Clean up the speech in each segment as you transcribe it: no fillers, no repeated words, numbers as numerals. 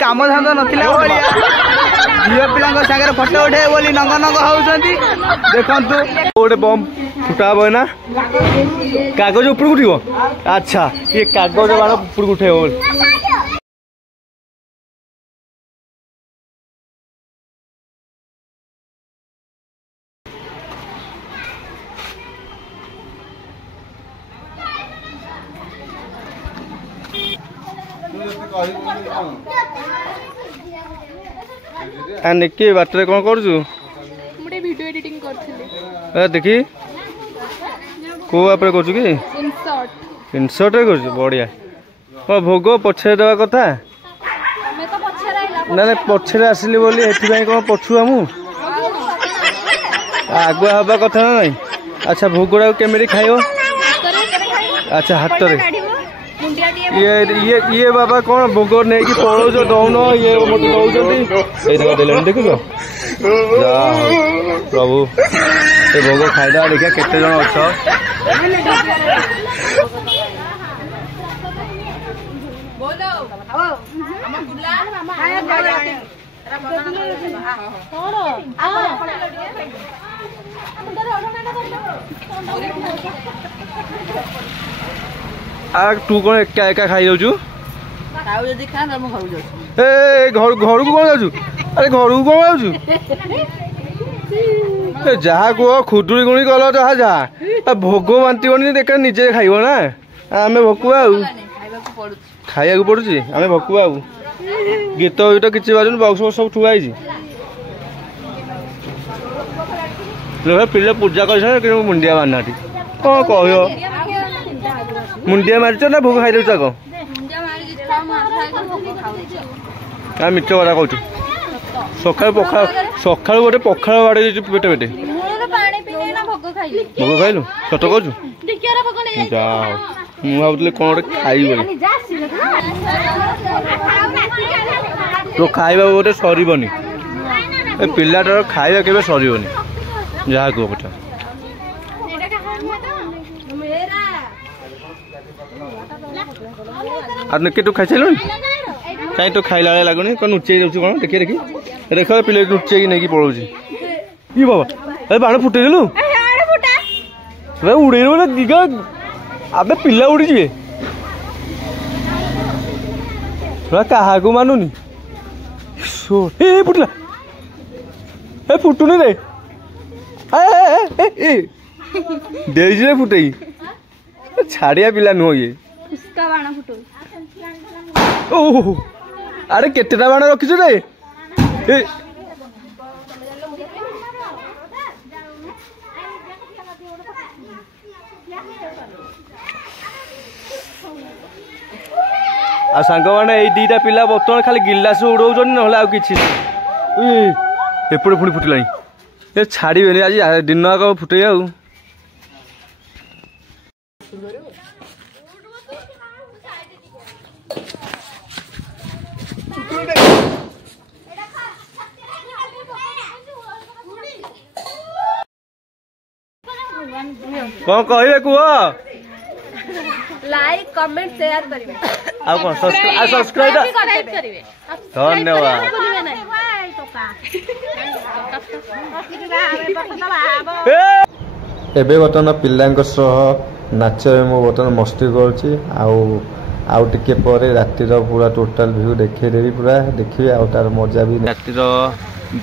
काम धाम नथिला भलिया झियो पिलांग सागर फोटो उठे बोली नंग नंग होउछंती देखंतु गोटे बम फुटा हबो ना कागज ऊपर उठिबो अच्छा ये कागज बाण ऊपर उठेबो निकी बाटर कौन कर वीडियो एडिटिंग करथिले देखी को आप कर इनसर्ट कर बढ़िया हाँ भोग पछे देवा कथा ना पछे आसली बोली कौन पछुआ मु आगुआ हवा कथा ना नहीं अच्छा भोगड़ा केमी खाइब अच्छा हाथ में ये बाबा कौन भोग नहीं पलौज दौन ये मत दौरान देखु प्रभु ये भोग खाईदा देखा केते जन अछ तू कौन एका एका खाई जाऊ घर को कौन जाऊ अरे घर को कौन जाऊ जहा कह खुदुरी गुणी कल जहा जहा भोग बांटबनी देखा निजे खाइब ना आम भकुआ खाया पड़ुची आम भकुआ गीत गीत किसी बाजुन बक्स बक्स सब ठुआ पिला पूजा कर मुंडिया मारना कौन कह मुंडिया मारिच ना भोग खाई दे मिछ कथा कहूँ सका सका गोटे पखाड़ बाड़े पेटे पेटे भोग खाइलु सत कहु जा मुझे कौन गोटे खाई तो खाଇବା गोटे सरबनी पिलाटार खाଇବା केबे सरबनी जहाँ कह पचा निके तू खाई सारे कहीं तो खाइला लगुनि कौन नुचे जाऊँ कौन देखिए देखी देख पिले नुचे नहीं पलाऊँ ये बाबा अरे बाण फुटेलु उड़े दिगा आबे पिला उड़ी जी क्या मानुनी फुटला ए फुटुनी रे दे फुटे छाड़िया पिला नुह ये ओह अरे केतेटा बाण रखीचु रे आ सांग मैंने ये दीटा पिला बर्तमान खाली गिलास उड़ौन ना कि एपटे पुणी फुटला ये छाड़े आज दिन आग फुटे कौन कहे कह लाइक कमेंट शेयर करिवे आ कौन सब्सक्राइब करिवे धन्यवाद एबे बर्तमान पिलांक सह नाच मु बर्तमान मस्ती करूची आउ टिके परे रातिर पूरा टोटल व्यू देखिए देवी पूरा देखिए आउ तार मजा भी रातिर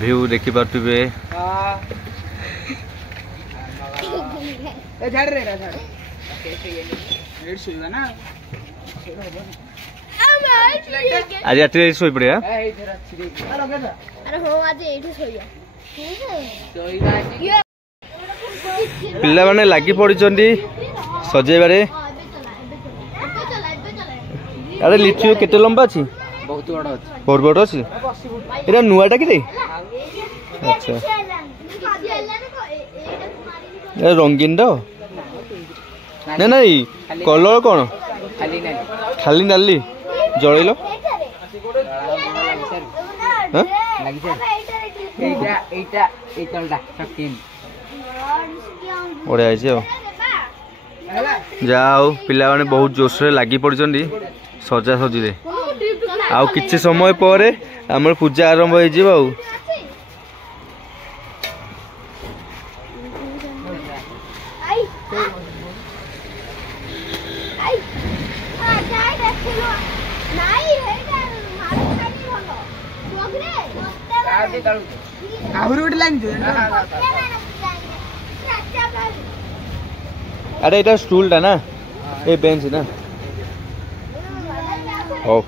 व्यू देखि पार्थिबे ए झाड़ रे झाड़ आज रात शो पड़े पिला माने लगी पड़ी सजेबारे अरे लिचु केते लंबा अच्छी बहुत बड़ अच्छी एटा नुआटा कि अच्छा रंगीन तो ना नहीं कलर कौन खाली नाली जलैल बढ़िया जाओ पिला माने बहुत जोश रे लगी पड़ी सजा सजी आउ किछि समय पर आमर पूजा आरंभ हो जिवो अरे इटा स्टूल टा ना ए बेंच ना हो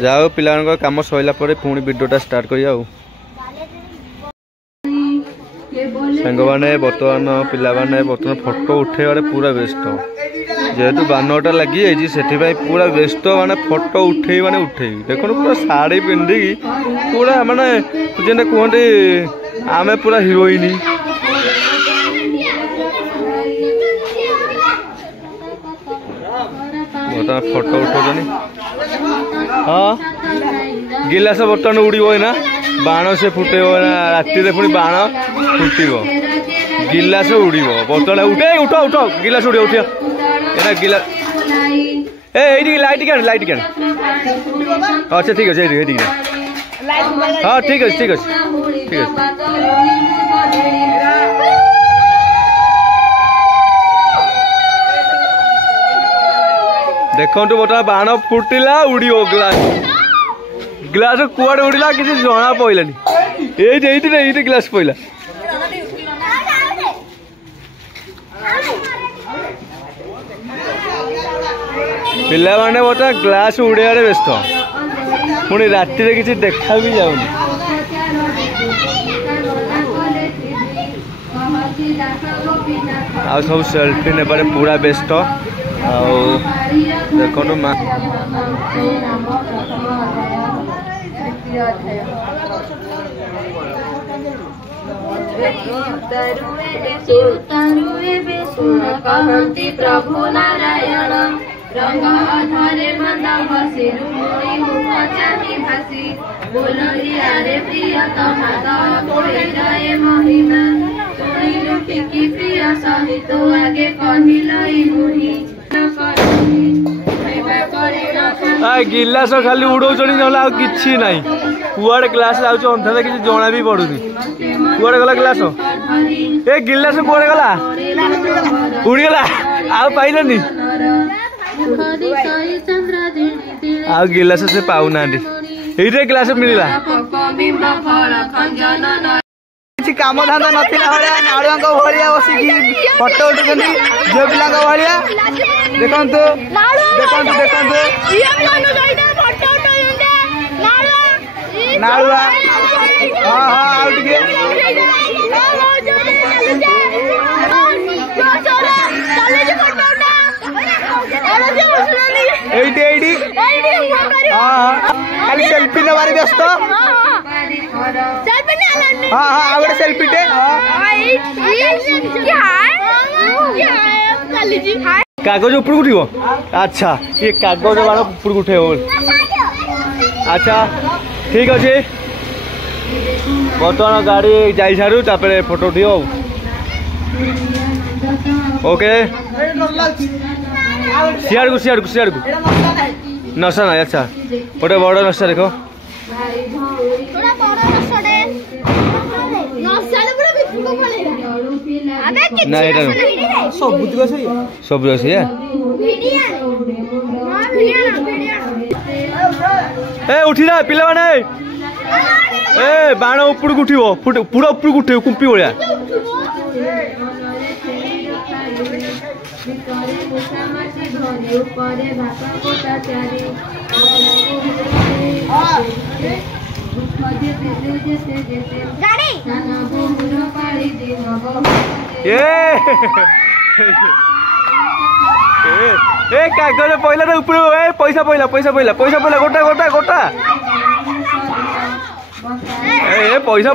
जाओ पिला काम सैला पुणी वीडियोटा स्टार्ट करिया सांग मैंने बर्तमान पिला बर्तमान फोटो उठेबार पूरा व्यस्त जेहेतु बानटा लगी से पूरा व्यस्त माने फोटो उठे माने उठे देख पूरा शाढ़ी पिंधिकी पूरा माने जेने कहते आमे पूरा हिरोइन बर्तमान फोटो उठौनी हाँ गिलास बर्तमान उड़ो ना बाण से फुटेब ना राति पुणी बाण फुटब गिलास उड़ बर्तमान उठे उठ उठ गिलास उड़ उठ एना गिलास ए लाइट क्या लाइट क्या अच्छा ठीक अच्छे हाँ ठीक अच्छे ठीक अच्छे ठीक अच्छे देखो बर्तमान बाण फुटिला उड़ो ग्लास ग्लास कुआड़े उड़ला किसी जना पड़लानी ये ग्लास पड़ला पिला माने बर्तमान ग्लास उड़ाइबारे व्यस्त पुणी राति किसी देखा भी जाऊनी आ सब सेल्फी नेबारे पूरा व्यस्त देखो माँ प्रभु नारायण रंग अधरे मंद हसी रुमोई मुख चाहि भासी बोलरी आरे प्रियतम कोई जाए महिमा सुनिलु टिकी प्रिय सहित आगे कहिलई मुहि गिलास खाली उड़ौनी ना कि ना कुआड़े ग्लास जाऊँ अंधार किसी जना भी पड़ुनी कुआड़े गला ग्लास ए गिलास कुआड़े गला उड़ीगला आ पाइलनी आ गिलास से पाऊना ये ग्लास मिलला किसी काम धंदा नाला नाड़ुआ भाया बसिकी फटो उठुन झील पिला भाया देखु देखु नाड़ुआ हाँ हाँ आउ खाली सेल्फी नबार व्यस्त हाँ हाँ आ गए सेल्फी टे कागज ऊपर उठ अच्छा ये कागज बाण ऊपर उठे अच्छा ठीक अच्छे बर्तमान गाड़ी जाई सारू तापर फोटो उठो ओके सियाड़ को नशा ना अच्छा गोटे बड़ नशा देख सब ए उठी ना पिला माने ए बाण ऊपर को उठो पूरा ऊपर को उठे कुंपी भाया ए कागज पहला तो ऊपर पैसा पहला गोटा गोटा गोटा ए पैसा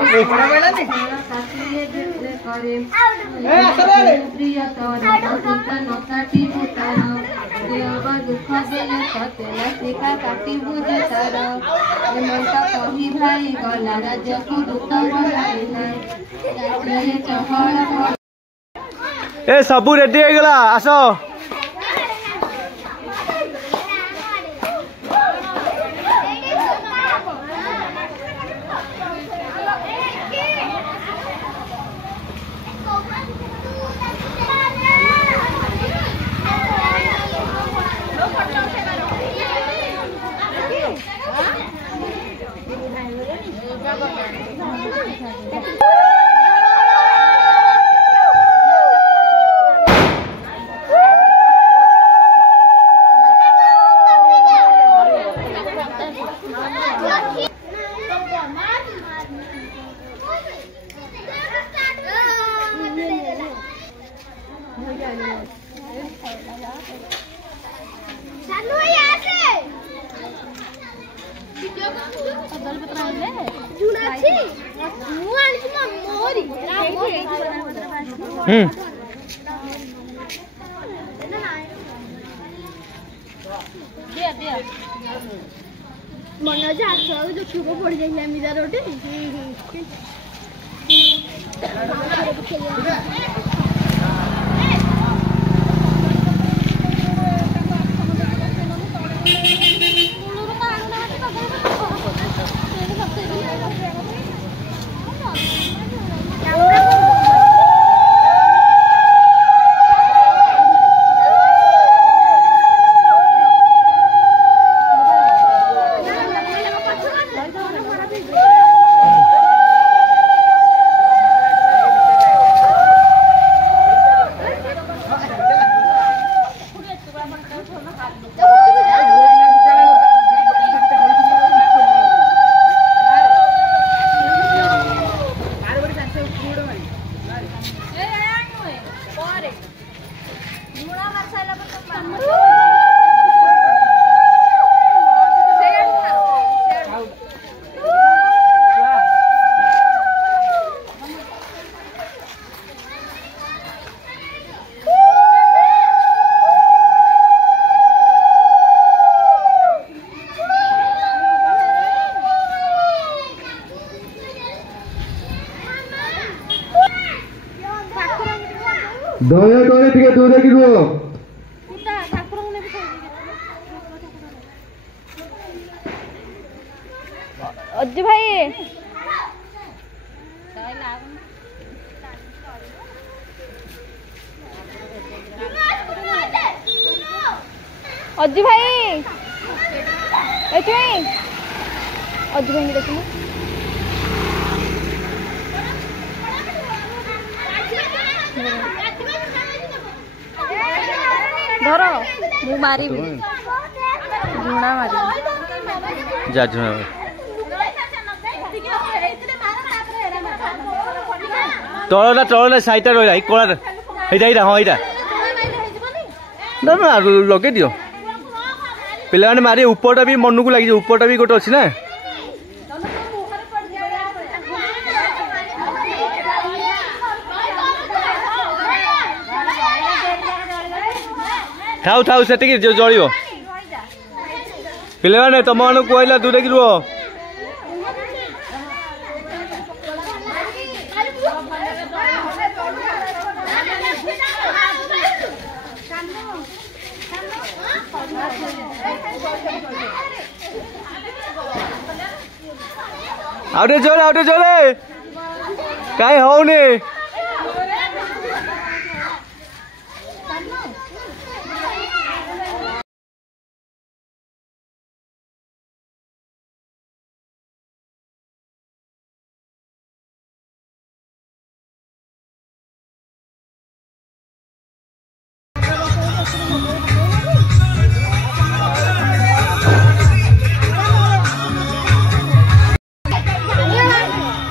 ए सबू रेडी हो गला आस मन जो छुप पड़ जाए मीरा रोटी दया करे टिके दूर देखि रुओ अज्जू भाई अज्जू भाई अज्जू भाई देखिए धर मु मारी झुणा मारी जा झुणा तळला साइटा रहिला कोला हेइटा हां हेइटा ना ना लगे दियो पिला माने मारी ऊपरटा भी मन को लागि ऊपरटा भी गोटे अछि ना थाउ थाउ सेटिक जळियो पिले माने तम मन कोइला दूर देखि रुओ आउटे जोरे काई होने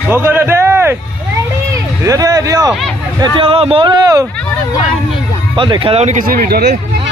Go ready. Ready, Dio. Dio go moro. Pan để khai đâu đi cái gì mình cho đi.